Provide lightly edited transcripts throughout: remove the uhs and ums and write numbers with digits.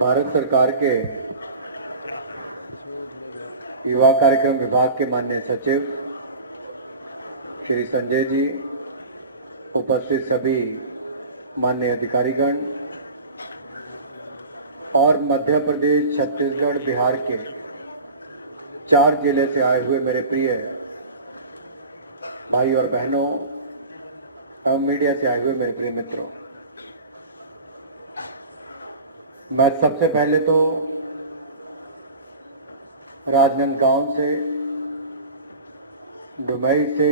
भारत सरकार के युवा कार्यक्रम विभाग के माननीय सचिव श्री संजय जी, उपस्थित सभी माननीय अधिकारीगण और मध्य प्रदेश, छत्तीसगढ़, बिहार के 4 जिले से आए हुए मेरे प्रिय भाई और बहनों एवं मीडिया से आए हुए मेरे प्रिय मित्रों, मैं सबसे पहले तो राजनांदगांव से, दुबई से,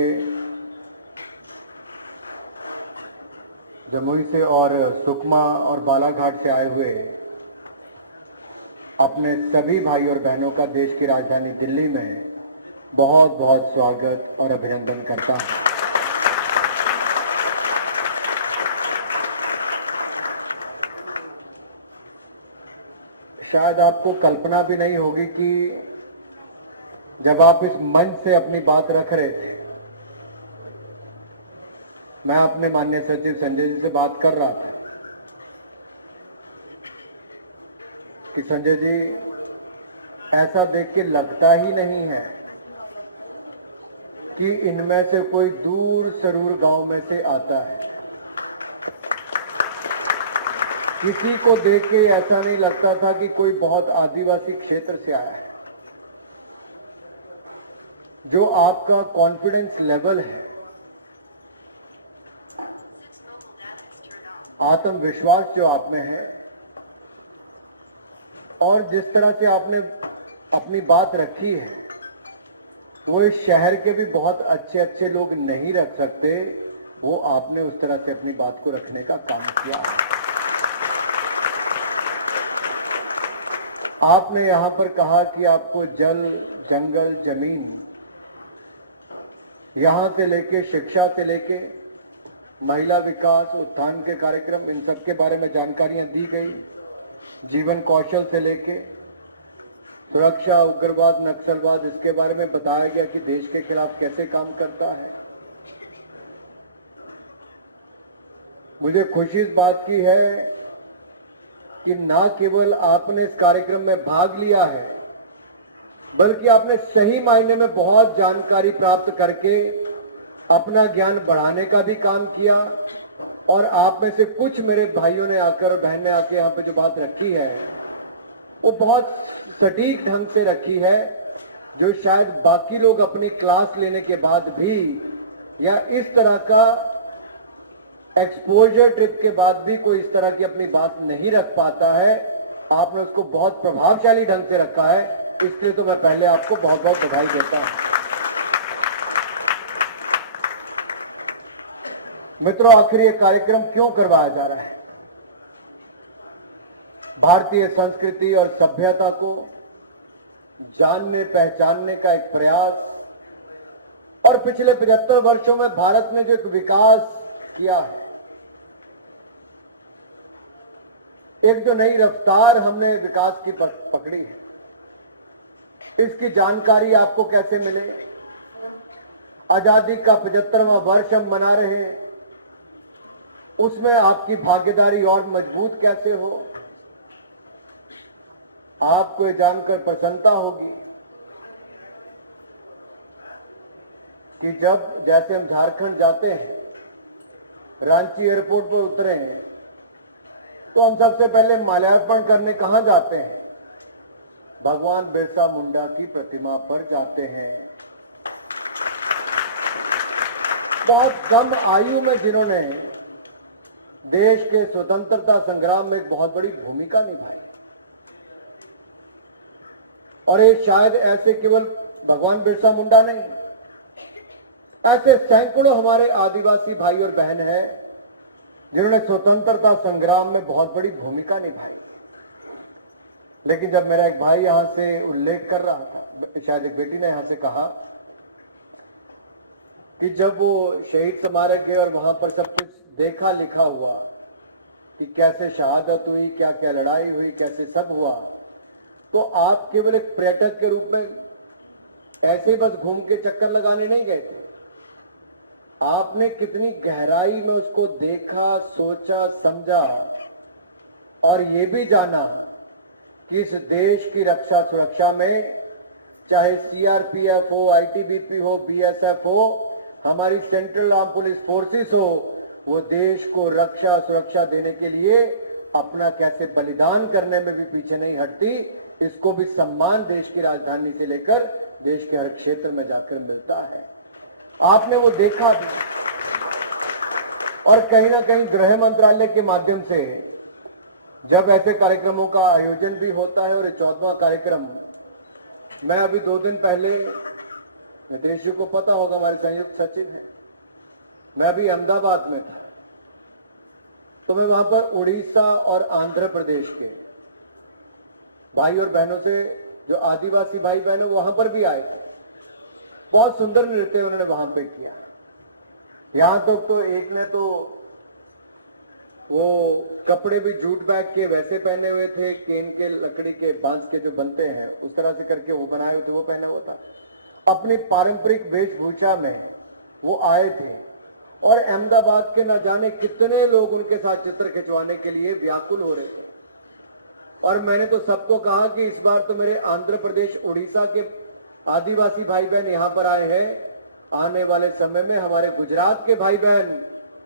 जमुई से और सुकमा और बालाघाट से आए हुए अपने सभी भाई और बहनों का देश की राजधानी दिल्ली में बहुत बहुत स्वागत और अभिनंदन करता हूं। शायद आपको कल्पना भी नहीं होगी कि जब आप इस मंच से अपनी बात रख रहे थे, मैं अपने माननीय सचिव संजय जी से बात कर रहा था कि संजय जी, ऐसा देख के लगता ही नहीं है कि इनमें से कोई दूर सरूर गांव में से आता है। किसी को देख के ऐसा नहीं लगता था कि कोई बहुत आदिवासी क्षेत्र से आया है। जो आपका कॉन्फिडेंस लेवल है, आत्मविश्वास जो आप में है और जिस तरह से आपने अपनी बात रखी है, वो इस शहर के भी बहुत अच्छे अच्छे लोग नहीं रख सकते। वो आपने उस तरह से अपनी बात को रखने का काम किया है। आपने यहां पर कहा कि आपको जल, जंगल, जमीन, यहां से लेके शिक्षा से लेके महिला विकास, उत्थान के कार्यक्रम, इन सब के बारे में जानकारियां दी गई। जीवन कौशल से लेके सुरक्षा, उग्रवाद, नक्सलवाद, इसके बारे में बताया गया कि देश के खिलाफ कैसे काम करता है। मुझे खुशी इस बात की है कि ना केवल आपने इस कार्यक्रम में भाग लिया है, बल्कि आपने सही मायने में बहुत जानकारी प्राप्त करके अपना ज्ञान बढ़ाने का भी काम किया। और आप में से कुछ मेरे भाइयों ने आकर, बहन ने आके यहाँ पे जो बात रखी है, वो बहुत सटीक ढंग से रखी है, जो शायद बाकी लोग अपनी क्लास लेने के बाद भी या इस तरह का एक्सपोजर ट्रिप के बाद भी कोई इस तरह की अपनी बात नहीं रख पाता है। आपने उसको बहुत प्रभावशाली ढंग से रखा है, इसलिए तो मैं पहले आपको बहुत बहुत बधाई देता हूं। मित्रों, आखिर ये कार्यक्रम क्यों करवाया जा रहा है? भारतीय संस्कृति और सभ्यता को जानने पहचानने का एक प्रयास, और पिछले 75 वर्षों में भारत ने जो एक विकास किया है, एक जो नई रफ्तार हमने विकास की पकड़ी है, इसकी जानकारी आपको कैसे मिले? आजादी का 75वां वर्ष हम मना रहे हैं, उसमें आपकी भागीदारी और मजबूत कैसे हो? आपको ये जानकर प्रसन्नता होगी कि जब जैसे हम झारखंड जाते हैं, रांची एयरपोर्ट पर उतरे हैं, तो हम सबसे पहले माल्यार्पण करने कहां जाते हैं? भगवान बिरसा मुंडा की प्रतिमा पर जाते हैं। बहुत कम आयु में जिन्होंने देश के स्वतंत्रता संग्राम में एक बहुत बड़ी भूमिका निभाई, और ये शायद ऐसे केवल भगवान बिरसा मुंडा नहीं, ऐसे सैकड़ों हमारे आदिवासी भाई और बहन हैं जिन्होंने स्वतंत्रता संग्राम में बहुत बड़ी भूमिका निभाई। लेकिन जब मेरा एक भाई यहां से उल्लेख कर रहा था, शायद एक बेटी ने यहां से कहा कि जब वो शहीद समारक गए और वहां पर सब कुछ देखा लिखा हुआ कि कैसे शहादत हुई, क्या क्या लड़ाई हुई, कैसे सब हुआ, तो आप केवल एक पर्यटक के रूप में ऐसे ही बस घूम के चक्कर लगाने नहीं गए थे। आपने कितनी गहराई में उसको देखा, सोचा, समझा और ये भी जाना कि इस देश की रक्षा सुरक्षा में चाहे सीआरपीएफ हो, आईटीबीपी हो, बीएसएफ हो, हमारी सेंट्रल आर्म पुलिस फोर्सेस हो, वो देश को रक्षा सुरक्षा देने के लिए अपना कैसे बलिदान करने में भी पीछे नहीं हटती। इसको भी सम्मान देश की राजधानी से लेकर देश के हर क्षेत्र में जाकर मिलता है। आपने वो देखा भी, और कहीं ना कहीं गृह मंत्रालय के माध्यम से जब ऐसे कार्यक्रमों का आयोजन भी होता है, और 14वां कार्यक्रम, मैं अभी 2 दिन पहले, नितेश जी को पता होगा हमारे संयुक्त सचिव हैं, मैं अभी अहमदाबाद में था, तो मैं वहां पर उड़ीसा और आंध्र प्रदेश के भाई और बहनों से, जो आदिवासी भाई बहन वहां पर भी आए थे। बहुत सुंदर नृत्य उन्होंने वहां पे किया। यहां तक तो एक ने तो वो कपड़े भी जूट बैग के वैसे पहने हुए थे, केन के लकड़ी के बांस के जो बनते हैं उस तरह से करके वो बनाए हुए थे, वो पहना हुआ था। अपनी पारंपरिक वेशभूषा में वो आए थे, और अहमदाबाद के न जाने कितने लोग उनके साथ चित्र खिंचवाने के लिए व्याकुल हो रहे थे। और मैंने तो सबको कहा कि इस बार तो मेरे आंध्र प्रदेश उड़ीसा के आदिवासी भाई बहन यहां पर आए हैं, आने वाले समय में हमारे गुजरात के भाई बहन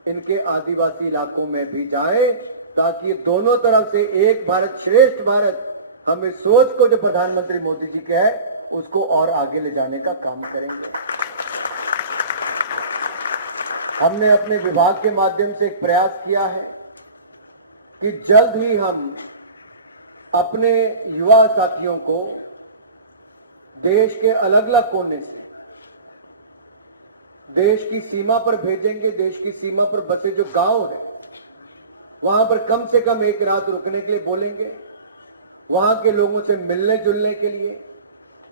इनके आदिवासी इलाकों में भी जाएं, ताकि दोनों तरफ से एक भारत श्रेष्ठ भारत, हम इस सोच को जो प्रधानमंत्री मोदी जी के है उसको और आगे ले जाने का काम करेंगे। हमने अपने विभाग के माध्यम से एक प्रयास किया है कि जल्द ही हम अपने युवा साथियों को देश के अलग अलग कोने से देश की सीमा पर भेजेंगे। देश की सीमा पर बसे जो गांव है वहां पर कम से कम एक रात रुकने के लिए बोलेंगे, वहां के लोगों से मिलने जुलने के लिए।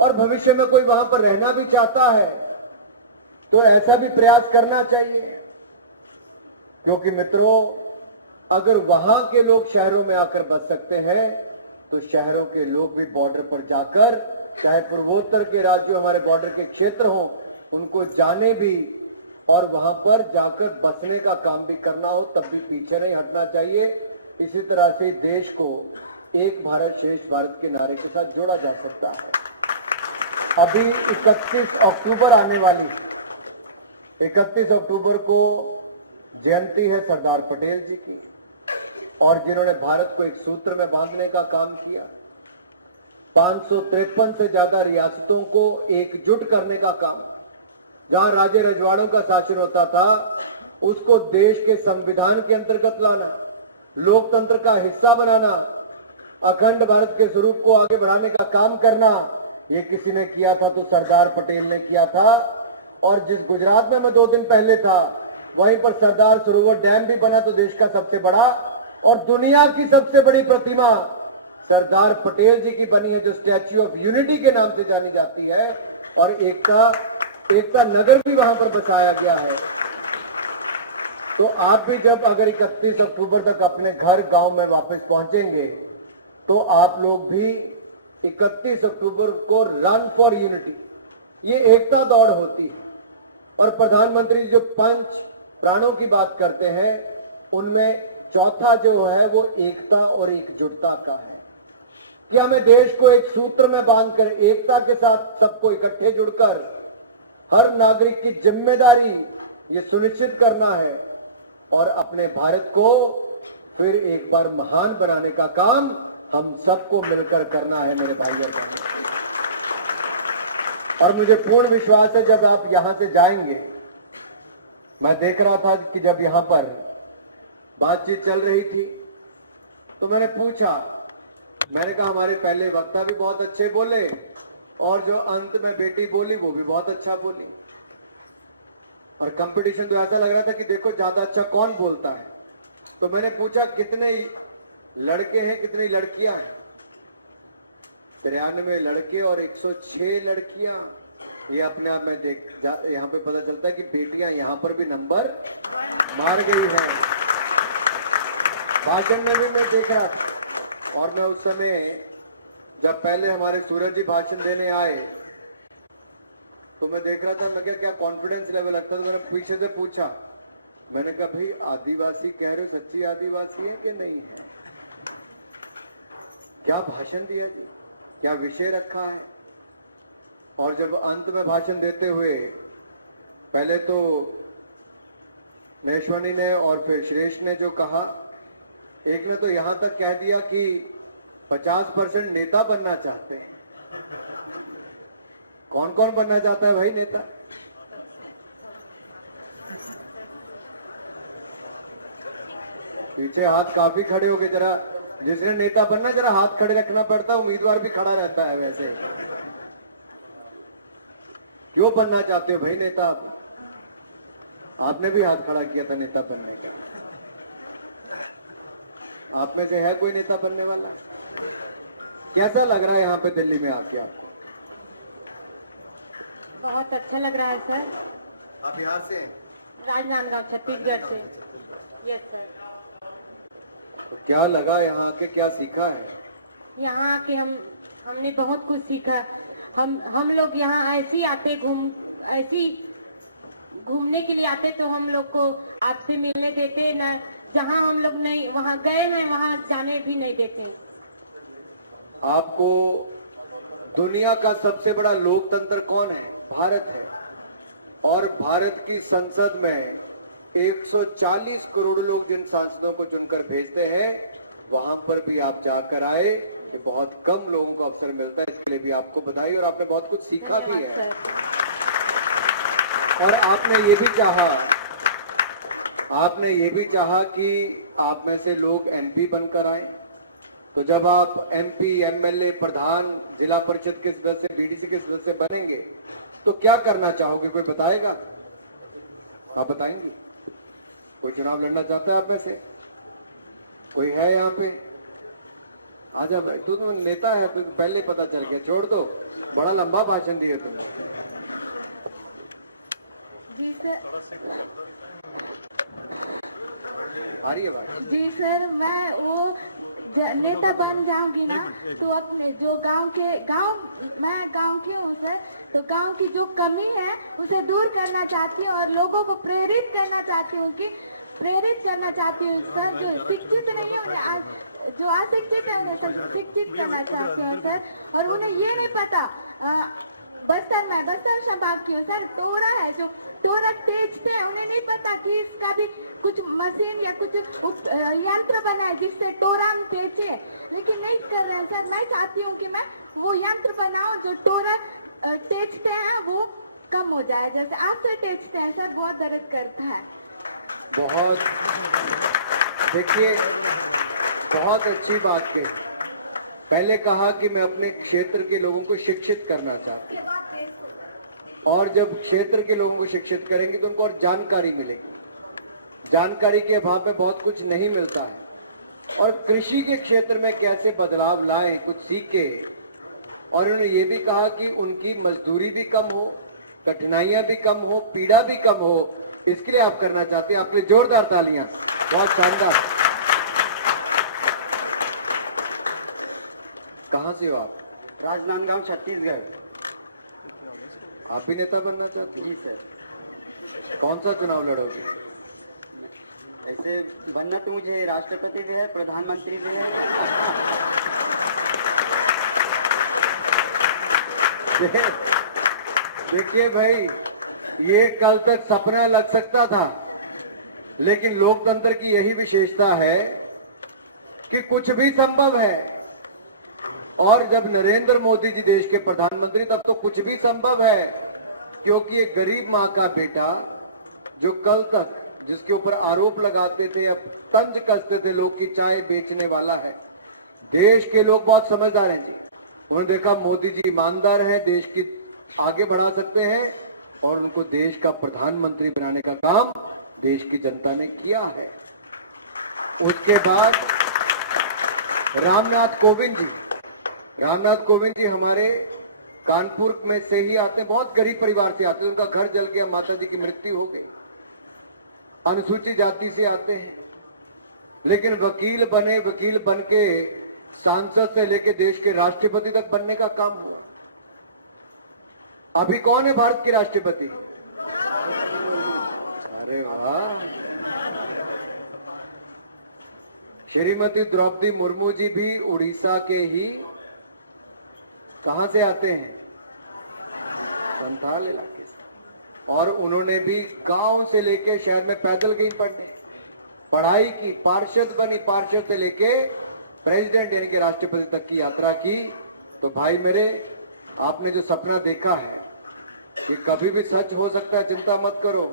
और भविष्य में कोई वहां पर रहना भी चाहता है तो ऐसा भी प्रयास करना चाहिए, क्योंकि मित्रों, अगर वहां के लोग शहरों में आकर बस सकते हैं तो शहरों के लोग भी बॉर्डर पर जाकर, चाहे पूर्वोत्तर के राज्यों हमारे बॉर्डर के क्षेत्र हों, उनको जाने भी और वहां पर जाकर बसने का काम भी करना हो, तब भी पीछे नहीं हटना चाहिए। इसी तरह से देश को एक भारत श्रेष्ठ भारत के नारे के साथ जोड़ा जा सकता है। अभी 31 अक्टूबर आने वाली, 31 अक्टूबर को जयंती है सरदार पटेल जी की, और जिन्होंने भारत को एक सूत्र में बांधने का काम किया। 553 से ज्यादा रियासतों को एकजुट करने का काम, जहां राज्य रजवाड़ों का शासन होता था उसको देश के संविधान के अंतर्गत लाना, लोकतंत्र का हिस्सा बनाना, अखंड भारत के स्वरूप को आगे बढ़ाने का काम करना, ये किसी ने किया था तो सरदार पटेल ने किया था। और जिस गुजरात में मैं 2 दिन पहले था, वहीं पर सरदार सरोवर डैम भी बना, तो देश का सबसे बड़ा और दुनिया की सबसे बड़ी प्रतिमा सरदार पटेल जी की बनी है, जो स्टैच्यू ऑफ यूनिटी के नाम से जानी जाती है, और एकता नगर भी वहां पर बसाया गया है। तो आप भी जब अगर 31 अक्टूबर तक अपने घर गांव में वापस पहुंचेंगे तो आप लोग भी 31 अक्टूबर को रन फॉर यूनिटी, ये एकता दौड़ होती है। और प्रधानमंत्री जो 5 प्राणों की बात करते हैं, उनमें चौथा जो है वो एकता और एकजुटता का है, कि हमें देश को एक सूत्र में बांधकर एकता के साथ सबको इकट्ठे जुड़कर हर नागरिक की जिम्मेदारी ये सुनिश्चित करना है और अपने भारत को फिर एक बार महान बनाने का काम हम सबको मिलकर करना है मेरे भाई और बहनों। और मुझे पूर्ण विश्वास है जब आप यहां से जाएंगे, मैं देख रहा था कि जब यहां पर बातचीत चल रही थी तो मैंने पूछा, मैंने कहा हमारे पहले वक्ता भी बहुत अच्छे बोले और जो अंत में बेटी बोली वो भी बहुत अच्छा बोली, और कंपटीशन तो ऐसा लग रहा था कि देखो ज्यादा अच्छा कौन बोलता है। तो मैंने पूछा कितने लड़के हैं कितनी लड़कियां हैं, 93 लड़के और 106 लड़कियां। ये अपने आप में यहाँ पे पता चलता है कि बेटियां यहाँ पर भी नंबर मार गई है। भाषण में भी मैं देख रहा था, और मैं उस समय जब पहले हमारे सूरज जी भाषण देने आए तो मैं देख रहा था, मैं क्या कॉन्फिडेंस लेवल लगता था। मैंने पीछे से पूछा, मैंने कहा भाई आदिवासी कह रहे हो, सच्ची आदिवासी है कि नहीं है? क्या भाषण दिया जी, क्या विषय रखा है। और जब अंत में भाषण देते हुए पहले तो नेश्वनी ने और फिर श्रेष्ठ ने जो कहा, एक ने तो यहां तक कह दिया कि 50% नेता बनना चाहते हैं। कौन कौन बनना चाहता है भाई नेता? पीछे हाथ काफी खड़े हो गए, जरा जिसने नेता बनना जरा हाथ खड़े रखना पड़ता, उम्मीदवार भी खड़ा रहता है। वैसे क्यों बनना चाहते हो भाई नेता? आपने भी हाथ खड़ा किया था नेता बनने का। आप में से है कोई नेता बनने वाला? कैसा लग रहा है यहाँ पे दिल्ली में आके आपको? बहुत अच्छा लग रहा है सर। आप बिहार से हैं? राजनांदगांव छत्तीसगढ़ से। Yes sir. तो क्या लगा यहाँ आके, क्या सीखा है? यहाँ आके हमने बहुत कुछ सीखा। हम लोग यहाँ ऐसे आते घूमने के लिए आते, तो हम लोग को आपसे मिलने देते ना। जहाँ हम लोग नहीं वहाँ गए हैं, वहाँ जाने भी नहीं देते। आपको दुनिया का सबसे बड़ा लोकतंत्र कौन है? भारत है। और भारत की संसद में 140 करोड़ लोग जिन सांसदों को चुनकर भेजते हैं, वहां पर भी आप जाकर आए, तो बहुत कम लोगों को अवसर मिलता है। इसके लिए भी आपको बधाई, और आपने बहुत कुछ सीखा भी है। और आपने ये भी चाहा कि आप में से लोग एमपी बनकर आए। तो जब आप एमपी, एमएलए, प्रधान, जिला परिषद के सदस्य, बीडीसी के सदस्य बनेंगे, तो क्या करना चाहोगे? कोई बताएगा? आप बताएंगे? कोई चुनाव लड़ना चाहता है आप में से? कोई है यहाँ पे? आजा भाई, तू तो नेता है, तुझे पहले पता चल गया। छोड़ दो, बड़ा लंबा भाषण दिया तुमने। जी सर। आ रही है बात? जी सर, मैं वो नेता बन जाऊंगी ना, तो अपने जो मैं गांव की हूँ सर, तो गांव की जो कमी है उसे दूर करना चाहती हूँ, और लोगों को प्रेरित करना चाहती हूँ सर। जो शिक्षित नहीं है उन्हें जो अशिक्षित है उन्हें शिक्षित करना चाहती हूँ सर। और उन्हें ये नहीं पता, बस्तर संभाग की हूँ सर। टोरा है, जो टोरा बेचते हैं, उन्हें नहीं पता कि इसका भी कुछ मशीन या कुछ यंत्र बना है जिससे टोरा हम बेचे, लेकिन नहीं कर रहे हैं सर। मैं चाहती हूँ कि मैं वो यंत्र बनाऊं जो टोरा बेचते हैं वो कम हो जाए, जैसे आपसे बेचते हैं सर, बहुत दर्द करता है। बहुत, देखिए, बहुत अच्छी बात कही। पहले कहा कि मैं अपने क्षेत्र के लोगों को शिक्षित करना चाहती हूँ, और जब क्षेत्र के लोगों को शिक्षित करेंगे तो उनको और जानकारी मिलेगी। जानकारी के अभाव में बहुत कुछ नहीं मिलता है। और कृषि के क्षेत्र में कैसे बदलाव लाएं, कुछ सीखे। और उन्होंने ये भी कहा कि उनकी मजदूरी भी कम हो, कठिनाइयां भी कम हो, पीड़ा भी कम हो। इसके लिए आप करना चाहते हैं। आपके जोरदार तालियां, बहुत शानदार। कहां से हो आप? राजनांदगांव छत्तीसगढ़। आप भी नेता बनना चाहते जी सर। हैं? कौन सा चुनाव लड़ोगे? ऐसे बनना तो मुझे राष्ट्रपति भी है, प्रधानमंत्री भी है। देखिए भाई, ये कल तक सपना लग सकता था, लेकिन लोकतंत्र की यही विशेषता है कि कुछ भी संभव है। और जब नरेंद्र मोदी जी देश के प्रधानमंत्री, तब तो कुछ भी संभव है, क्योंकि एक गरीब मां का बेटा जो कल तक जिसके ऊपर आरोप लगाते थे, अब तंज कसते थे लोग की चाय बेचने वाला है। देश के लोग बहुत समझदार हैं जी। उन्होंने देखा मोदी जी ईमानदार हैं, देश की आगे बढ़ा सकते हैं, और उनको देश का प्रधानमंत्री बनाने का काम देश की जनता ने किया है। उसके बाद रामनाथ कोविंद जी हमारे कानपुर में से ही आते हैं, बहुत गरीब परिवार से आते हैं। उनका घर जल गया, माता जी की मृत्यु हो गई। अनुसूचित जाति से आते हैं, लेकिन वकील बन के सांसद से लेकर देश के राष्ट्रपति तक बनने का काम हुआ। अभी कौन है भारत के राष्ट्रपति? अरे वाह, श्रीमती द्रौपदी मुर्मू जी भी उड़ीसा के ही कहां से आते हैं, संथाल इलाके से, और उन्होंने भी गांव से लेके शहर में पैदल गई पढ़ने, पढ़ाई की, पार्षद बनी, पार्षद से लेके प्रेसिडेंट यानी कि राष्ट्रपति तक की यात्रा की। तो भाई मेरे, आपने जो सपना देखा है ये कभी भी सच हो सकता है, चिंता मत करो।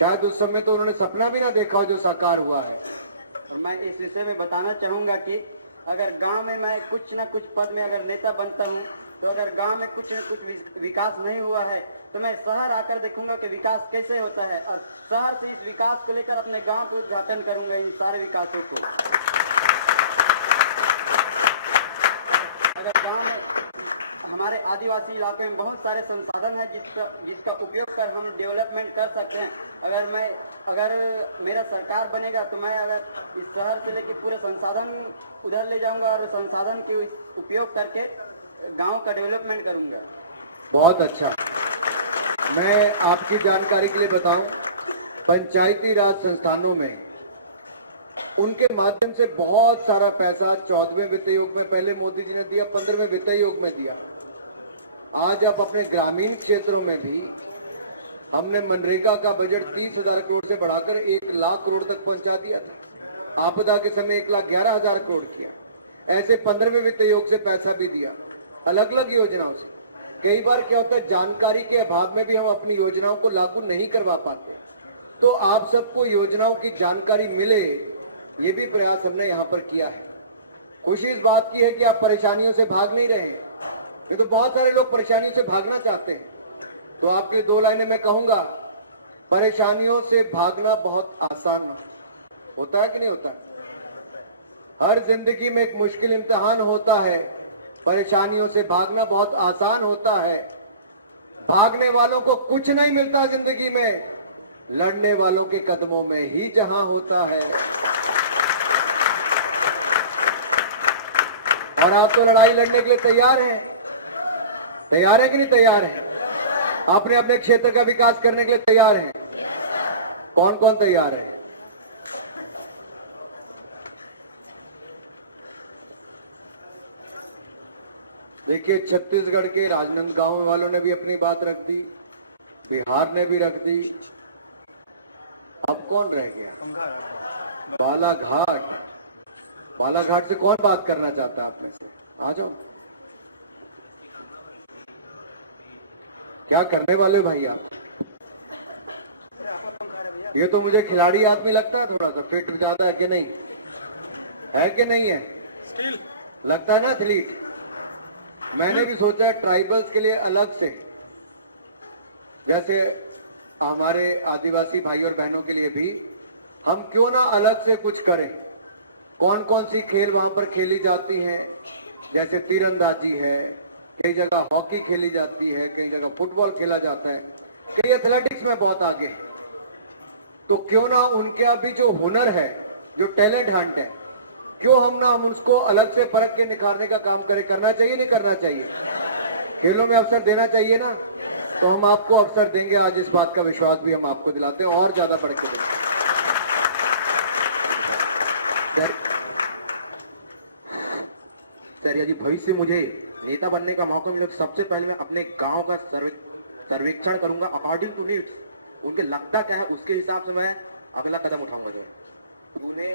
शायद उस समय तो उन्होंने सपना भी ना देखा हो जो साकार हुआ है। और मैं इस विषय में बताना चाहूंगा कि अगर गांव में मैं कुछ न कुछ पद में अगर नेता बनता हूं, तो अगर गांव में कुछ न कुछ विकास नहीं हुआ है तो मैं शहर आकर देखूंगा कि विकास कैसे होता है, और शहर से इस विकास को लेकर अपने गांव को उद्घाटन करूंगा, इन सारे विकासों को। अगर गांव में हमारे आदिवासी इलाके में बहुत सारे संसाधन है जिसका उपयोग कर हम डेवलपमेंट कर सकते हैं। अगर मेरा सरकार बनेगा तो मैं अगर इस शहर से लेके पूरे संसाधन उधर ले जाऊंगा और संसाधन के उपयोग करके गांव का डेवलपमेंट करूंगा। बहुत अच्छा। मैं आपकी जानकारी के लिए बताऊं, पंचायती राज संस्थानों में उनके माध्यम से बहुत सारा पैसा 14वें वित्त आयोग में पहले मोदी जी ने दिया, 15वें वित्त आयोग में दिया। आज आप अपने ग्रामीण क्षेत्रों में भी हमने मनरेगा का बजट 30,000 करोड़ से बढ़ाकर 1 लाख करोड़ तक पहुंचा दिया था। आपदा के समय 1,11,000 करोड़ किया। ऐसे 15वें वित्त आयोग से पैसा भी दिया, अलग अलग योजनाओं से। कई बार क्या होता है, जानकारी के अभाव में भी हम अपनी योजनाओं को लागू नहीं करवा पाते। तो आप सबको योजनाओं की जानकारी मिले, ये भी प्रयास हमने यहाँ पर किया है। खुशी इस बात की है कि आप परेशानियों से भाग नहीं रहे हैं। ये तो बहुत सारे लोग परेशानियों से भागना चाहते हैं। तो आपके लिए 2 लाइनें मैं कहूंगा, परेशानियों से भागना बहुत आसान होता है कि नहीं होता? हर जिंदगी में एक मुश्किल इम्तिहान होता है, परेशानियों से भागना बहुत आसान होता है। भागने वालों को कुछ नहीं मिलता जिंदगी में, लड़ने वालों के कदमों में ही जहां होता है। और आप तो लड़ाई लड़ने के लिए तैयार हैं, तैयार है कि नहीं तैयार है? आपने अपने क्षेत्र का विकास करने के लिए तैयार हैं? कौन कौन तैयार है? देखिए, छत्तीसगढ़ के राजनांदगांव वालों ने भी अपनी बात रख दी, बिहार ने भी रख दी। अब कौन रह गया? बालाघाट। बालाघाट से कौन बात करना चाहता है आप में से? आ जाओ। क्या करने वाले भाई आप? ये तो मुझे खिलाड़ी आदमी लगता है, थोड़ा सा फिट ज्यादा है कि नहीं है, कि नहीं है? लगता है ना एथलीट। मैंने भी सोचा ट्राइबल्स के लिए अलग से, जैसे हमारे आदिवासी भाई और बहनों के लिए भी हम क्यों ना अलग से कुछ करें। कौन कौन सी खेल वहां पर खेली जाती हैं, जैसे तीरंदाजी है, कई जगह हॉकी खेली जाती है, कई जगह फुटबॉल खेला जाता है, कई एथलेटिक्स में बहुत आगे है। तो क्यों ना उनका भी जो हुनर है, जो टैलेंट हंट है, क्यों हम उसको अलग से परख के निखारने का काम करें? करना चाहिए नहीं करना चाहिए? खेलों में अवसर देना चाहिए ना? तो हम आपको अवसर देंगे। आज इस बात का विश्वास भी हम आपको दिलाते हैं, और ज्यादा बढ़ के देंगे। सर, यदि भविष्य मुझे नेता बनने का मौका मिले तो सबसे पहले मैं अपने गांव का सर्वेक्षण करूंगा। अकॉर्डिंग टू नीड्स, उनके लगता क्या है उसके हिसाब से मैं अगला कदम उठाऊंगा। जो उन्हें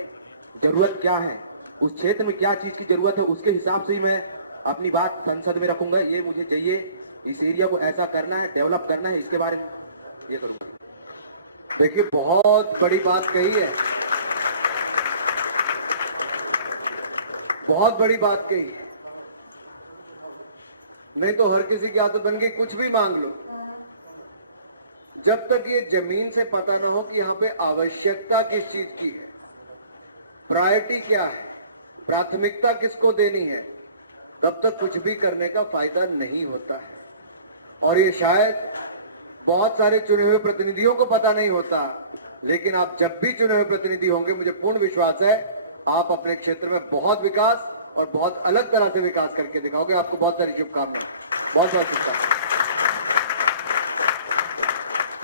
जरूरत क्या है, उस क्षेत्र में क्या चीज की जरूरत है, उसके हिसाब से ही मैं अपनी बात संसद में रखूंगा। ये मुझे चाहिए, इस एरिया को ऐसा करना है, डेवलप करना है, इसके बारे में ये करूंगा। देखिए, बहुत बड़ी बात कही है, बहुत बड़ी बात कही है। नहीं तो हर किसी की आदत बन गई कुछ भी मांग लो। जब तक ये जमीन से पता ना हो कि यहाँ पे आवश्यकता किस चीज की है, प्रायोरिटी क्या है, प्राथमिकता किसको देनी है, तब तक कुछ भी करने का फायदा नहीं होता है। और ये शायद बहुत सारे चुने हुए प्रतिनिधियों को पता नहीं होता, लेकिन आप जब भी चुने हुए प्रतिनिधि होंगे, मुझे पूर्ण विश्वास है आप अपने क्षेत्र में बहुत विकास और बहुत अलग तरह से विकास करके दिखाओगे। आपको बहुत सारी शुभकामनाएं, बहुत बहुत शुभकामनाएं।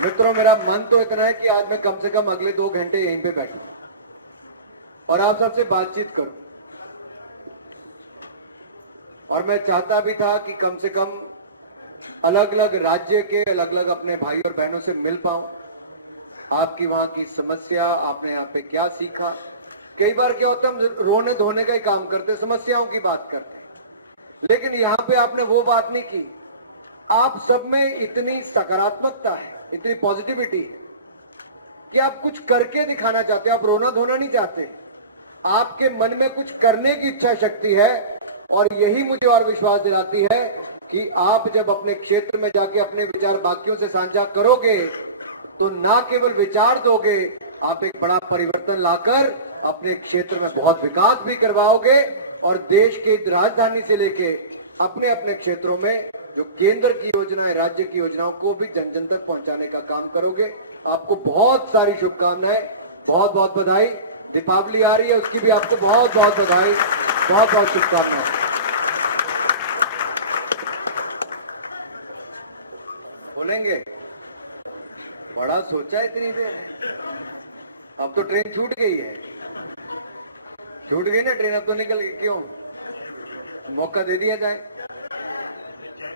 मित्रों, मेरा मन तो इतना है कि आज मैं कम से कम अगले 2 घंटे यहीं पे बैठूं। और आप सबसे बातचीत करूं। और मैं चाहता भी था कि कम से कम अलग अलग राज्य के अलग अलग अपने भाई और बहनों से मिल पाऊं, आपकी वहां की समस्या, आपने यहाँ पे क्या सीखा। कई बार क्या होता है, हम रोने धोने का ही काम करते, समस्याओं की बात करते हैं, लेकिन यहाँ पे आपने वो बात नहीं की। आप सब में इतनी सकारात्मकता है, इतनी पॉजिटिविटी है कि आप कुछ करके दिखाना चाहते हो, आप रोना धोना नहीं चाहते, आपके मन में कुछ करने की इच्छा शक्ति है। और यही मुझे और विश्वास दिलाती है कि आप जब अपने क्षेत्र में जाके अपने विचार बाकियों से साझा करोगे तो ना केवल विचार दोगे, आप एक बड़ा परिवर्तन लाकर अपने क्षेत्र में बहुत विकास भी करवाओगे और देश की राजधानी से लेके अपने अपने क्षेत्रों में जो केंद्र की योजनाएं, राज्य की योजनाओं को भी जन जन तक पहुंचाने का काम करोगे। आपको बहुत सारी शुभकामनाएं, बहुत बहुत बधाई। दीपावली आ रही है, उसकी भी आपको बहुत बहुत बधाई, बहुत बहुत शुभकामनाएं। बोलेंगे बड़ा सोचा इतनी देर, अब तो ट्रेन छूट गई है। छूट गई ना ट्रेन, अब तो निकल गई, क्यों? मौका दे दिया जाए।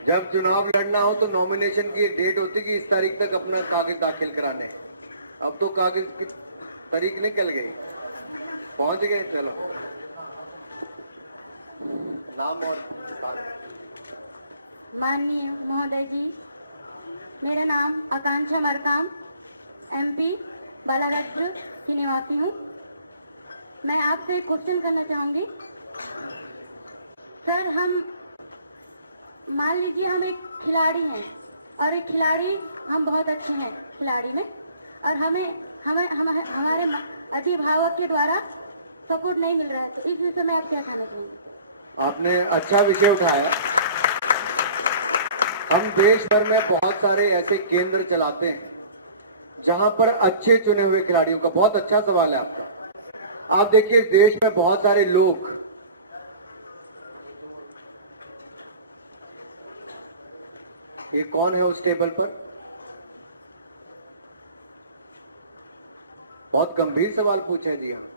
जब चुनाव लड़ना हो तो नॉमिनेशन की एक डेट होती कि इस तारीख तक अपना कागज दाखिल कराने, अब तो कागज की तारीख निकल गई, पहुंच गए। चलो, नाम और माननीय महोदय जी, मेरा नाम आकांक्षा मरकाम, एमपी बालाघाट की निवासी हूँ। मैं आपसे एक क्वेश्चन करना चाहूँगी। सर, हम मान लीजिए हम एक खिलाड़ी हैं और एक खिलाड़ी हम बहुत अच्छे हैं खिलाड़ी में, और हमारे अभिभावक के द्वारा सपोर्ट नहीं मिल रहा है, तो इस विषय में आप क्या कहना चाहेंगे? आपने अच्छा विषय उठाया। हम देश भर में बहुत सारे ऐसे केंद्र चलाते हैं जहां पर अच्छे चुने हुए खिलाड़ियों का, बहुत अच्छा सवाल है आपका। आप देखिए, देश में बहुत सारे लोग ये कौन है उस टेबल पर? बहुत गंभीर सवाल पूछा है जी यहां पे।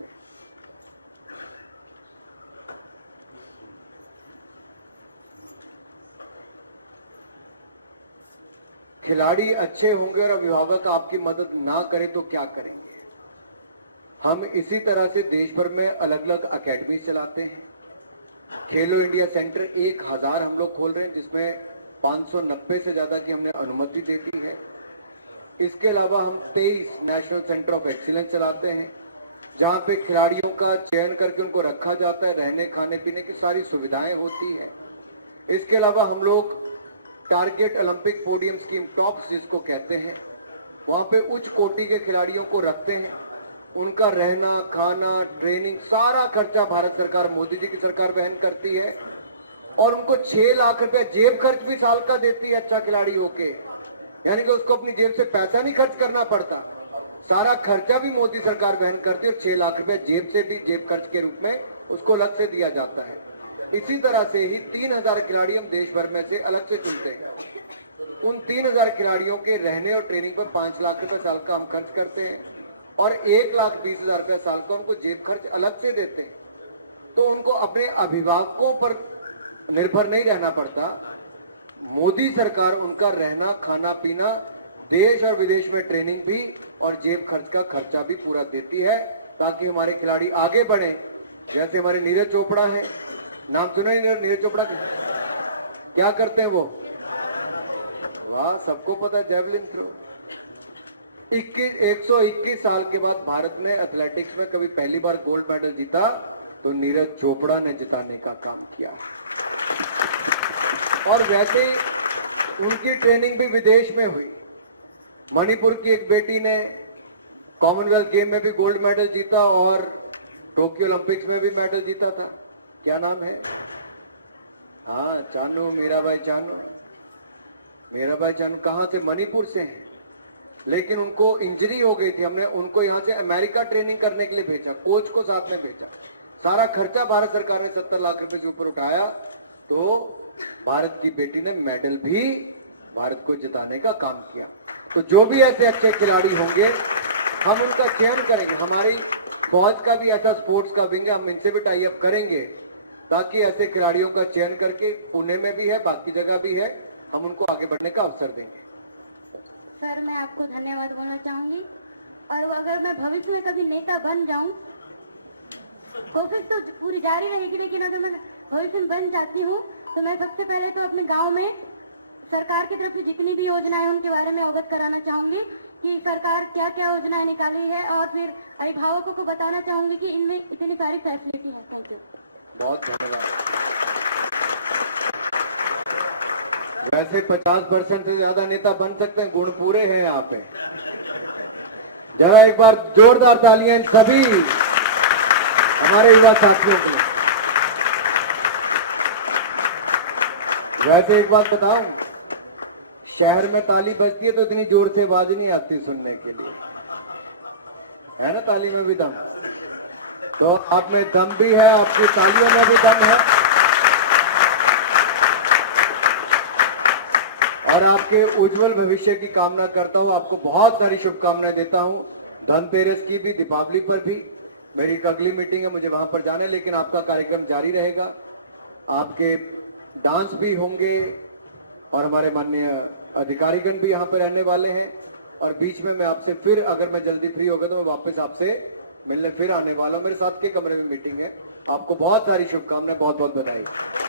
खिलाड़ी अच्छे होंगे और अभिभावक आपकी मदद ना करें तो क्या करेंगे? हम इसी तरह से देश भर में अलग अलग अकेडमी चलाते हैं। खेलो इंडिया सेंटर 1000 हम लोग खोल रहे हैं, जिसमें 590 से ज्यादा की हमने अनुमति दे दी है। इसके अलावा हम 23 नेशनल सेंटर ऑफ एक्सीलेंस चलाते हैं, जहां पे खिलाड़ियों का चयन करके उनको रखा जाता है, रहने खाने पीने की सारी सुविधाएं होती है। इसके अलावा हम लोग target Olympic podium scheme tops जिसको कहते हैं, वहां पे उच्च कोटि के खिलाड़ियों को रखते हैं। उनका रहना खाना ट्रेनिंग सारा खर्चा भारत सरकार, मोदी जी की सरकार वहन करती है, और उनको 6 लाख रुपया जेब खर्च भी साल का देती है अच्छा खिलाड़ी होके। यानी कि उसको अपनी जेब से पैसा नहीं खर्च करना पड़ता, सारा खर्चा भी मोदी सरकार वहन करती है, और 6 लाख रुपया जेब से भी जेब खर्च के रूप में उसको अलग से दिया जाता है। इसी तरह से ही 3000 खिलाड़ी हम देश भर में से अलग से चुनते हैं। उन 3000 खिलाड़ियों के रहने और ट्रेनिंग पर 5 लाख रुपए साल का हम खर्च करते हैं, और 1,20,000 रुपया साल का उनको जेब खर्च अलग से देते हैं। तो उनको अपने अभिभावकों पर निर्भर नहीं रहना पड़ता। मोदी सरकार उनका रहना खाना पीना, देश और विदेश में ट्रेनिंग भी और जेब खर्च का खर्चा भी पूरा देती है, ताकि हमारे खिलाड़ी आगे बढ़े। जैसे हमारे नीरज चोपड़ा हैं, नाम सुना ही नीरज चोपड़ा का? क्या करते हैं वो? वाह, सबको पता है, जेवलिन थ्रो। 121 साल के बाद भारत ने एथलेटिक्स में कभी पहली बार गोल्ड मेडल जीता तो नीरज चोपड़ा ने जिताने का काम किया। और वैसे ही उनकी ट्रेनिंग भी विदेश में हुई। मणिपुर की एक बेटी ने कॉमनवेल्थ गेम में भी गोल्ड मेडल जीता और टोक्यो ओलंपिक्स में भी मेडल जीता था। क्या नाम है? हाँ, चानू, मीराबाई चानू। मीराबाई चानू कहाँ से? मणिपुर से हैं, लेकिन उनको इंजरी हो गई थी। हमने उनको यहाँ से अमेरिका ट्रेनिंग करने के लिए भेजा, कोच को साथ में भेजा। सारा खर्चा भारत सरकार ने 70 लाख रुपए से ऊपर उठाया, तो भारत की बेटी ने मेडल भी भारत को जिताने का काम किया। तो जो भी ऐसे अच्छे खिलाड़ी होंगे हम उनका चयन करेंगे। हमारी फौज का भी ऐसा स्पोर्ट्स का विंग है, हम इनसे भी टाई अप करेंगे ताकि ऐसे खिलाड़ियों का चयन करके, पुणे में भी है, बाकी जगह भी है, हम उनको आगे बढ़ने का अवसर देंगे। सर मैं आपको धन्यवाद बोलना चाहूंगी, और अगर मैं भविष्य में कभी नेता बन जाऊं, कोशिश तो पूरी जारी रहेगी, लेकिन अगर मैं भविष्य में बन जाती हूं तो मैं सबसे पहले तो अपने गांव में सरकार की तरफ से जितनी भी योजनाएं हैं उनके बारे में अवगत कराना चाहूंगी कि सरकार क्या क्या योजनाएं निकाली है, और फिर अभिभावकों को बताना चाहूंगी कि इनमें इतनी सारी फैसिलिटी है। Thank you. बहुत धन्यवाद। वैसे 50% से ज्यादा नेता बन सकते हैं, गुण पूरे हैं यहाँ पे। जरा एक बार जोरदार तालियां इन सभी हमारे युवा साथियों के लिए। वैसे एक बात बताऊं, शहर में ताली बजती है तो इतनी जोर से आवाज नहीं आती सुनने के लिए, है ना? ताली में भी दम, तो आप में दम भी है, आपकी तालियों में भी दम है, और आपके उज्जवल भविष्य की कामना करता हूं। आपको बहुत सारी शुभकामनाएं देता हूं, धनतेरस की भी, दीपावली पर भी। मेरी एक अगली मीटिंग है, मुझे वहां पर जाना है, लेकिन आपका कार्यक्रम जारी रहेगा। आपके डांस भी होंगे और हमारे माननीय अधिकारीगण भी यहाँ पर रहने वाले हैं, और बीच में मैं आपसे फिर, अगर मैं जल्दी फ्री हो गया तो मैं वापस आपसे मिलने फिर आने वाला हूं। मेरे साथ के कमरे में मीटिंग है। आपको बहुत सारी शुभकामनाएं, बहुत बहुत बधाई।